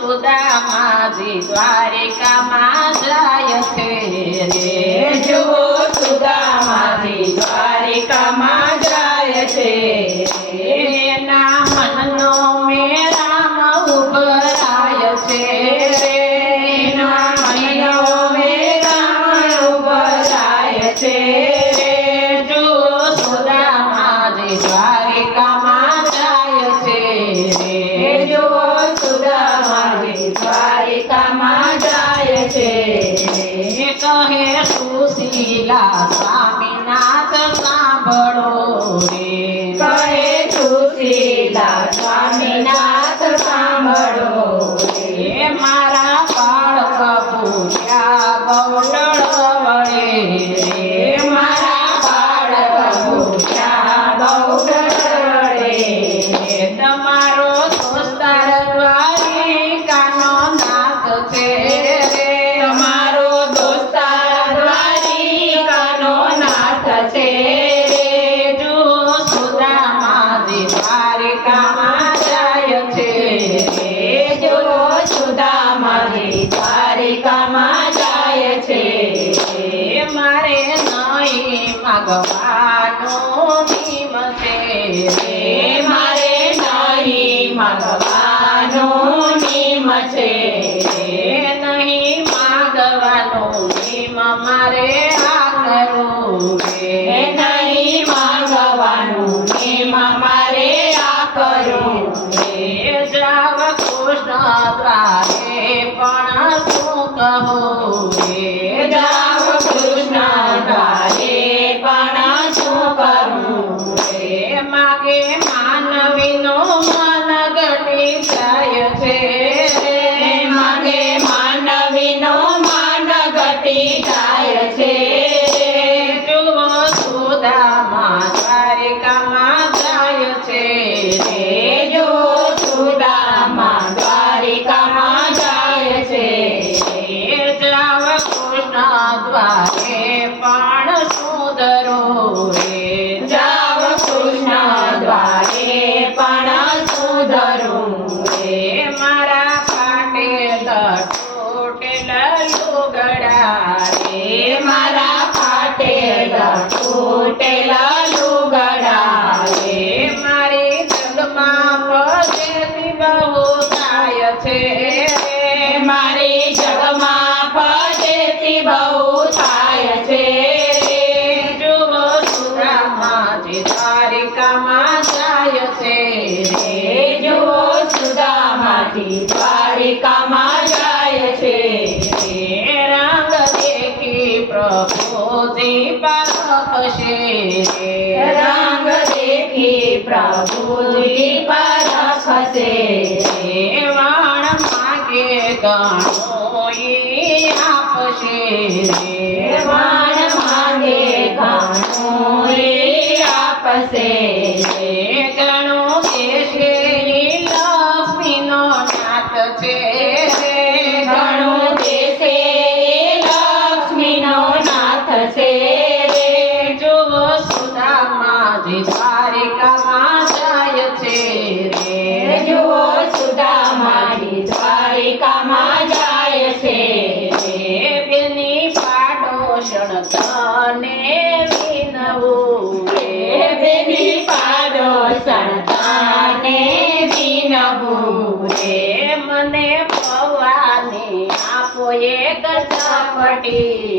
સુદામાજી દ્વારિકામાં જાય છે. રે જો સુદામાજી દ્વારિકામાં mais. માગવાનું રે નહીં માગવાનું ને મારે આ કરું રે જાવ કૃષ્ણ તારે પણ શું કહું? જાવ કૃષ્ણ તારે પણ શું કરું રે માગે માનવીનો માર ના દ્વારે પાણ સુધરો રે. પ્રભુજી પરખશે રંગ દેખી પ્રભુજી પરખશે વાણ માગે ગણોઈ આપશે વાણ માગે ગણોઈ આપશે ગણો દેશે લક્ષ્મીનો નાથ છે Amen.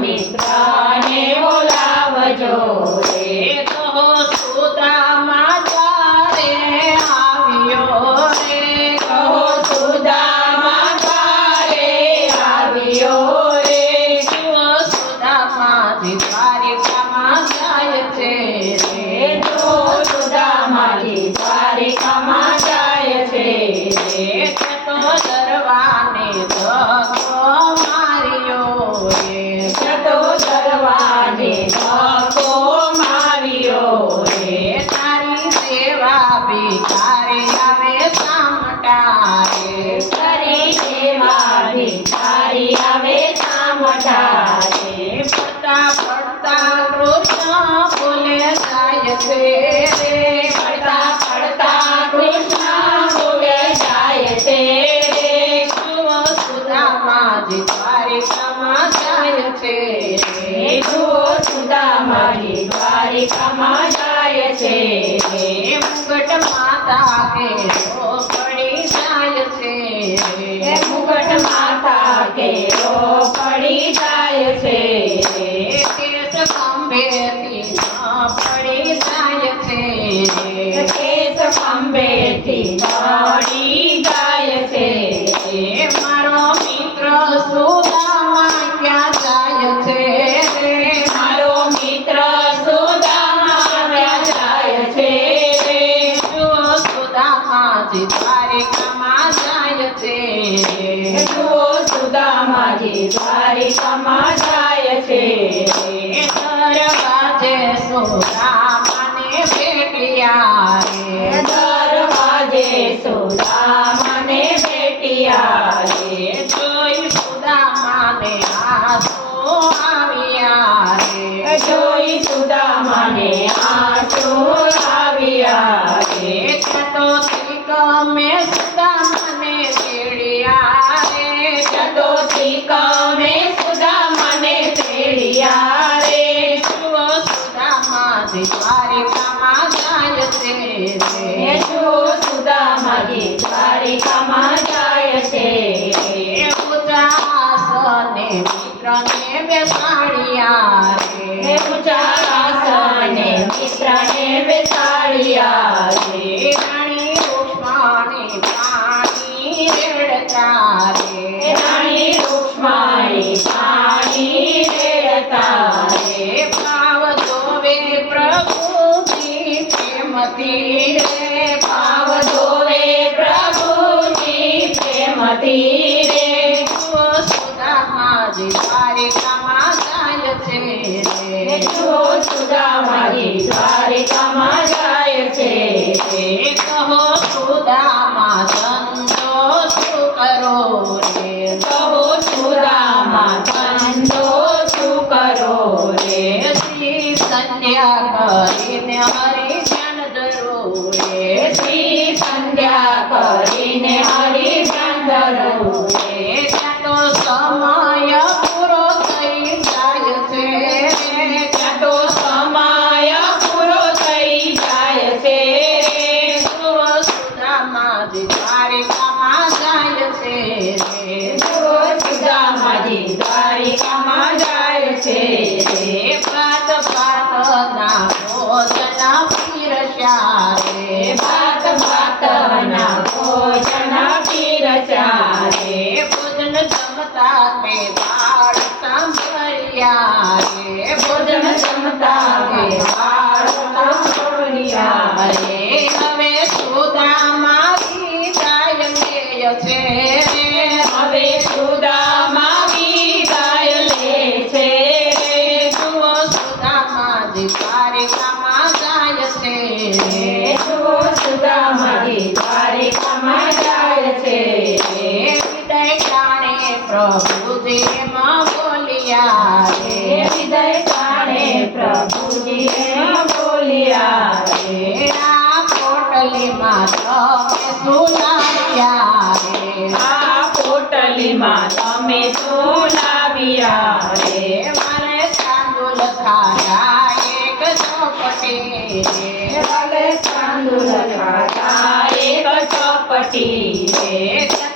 મિત્રને બોલાવજો સમાય છે. મુગટ માતા કે પૈસામાં જાય છે. સર્વાજે સોરા દ્વારિકામાં જાય છે સુદામજી દ્વારિકામાં તમે સુલાવ્યા રે? આ ચોપટી ચાંદુ લખાતા એક ચોપટી છે.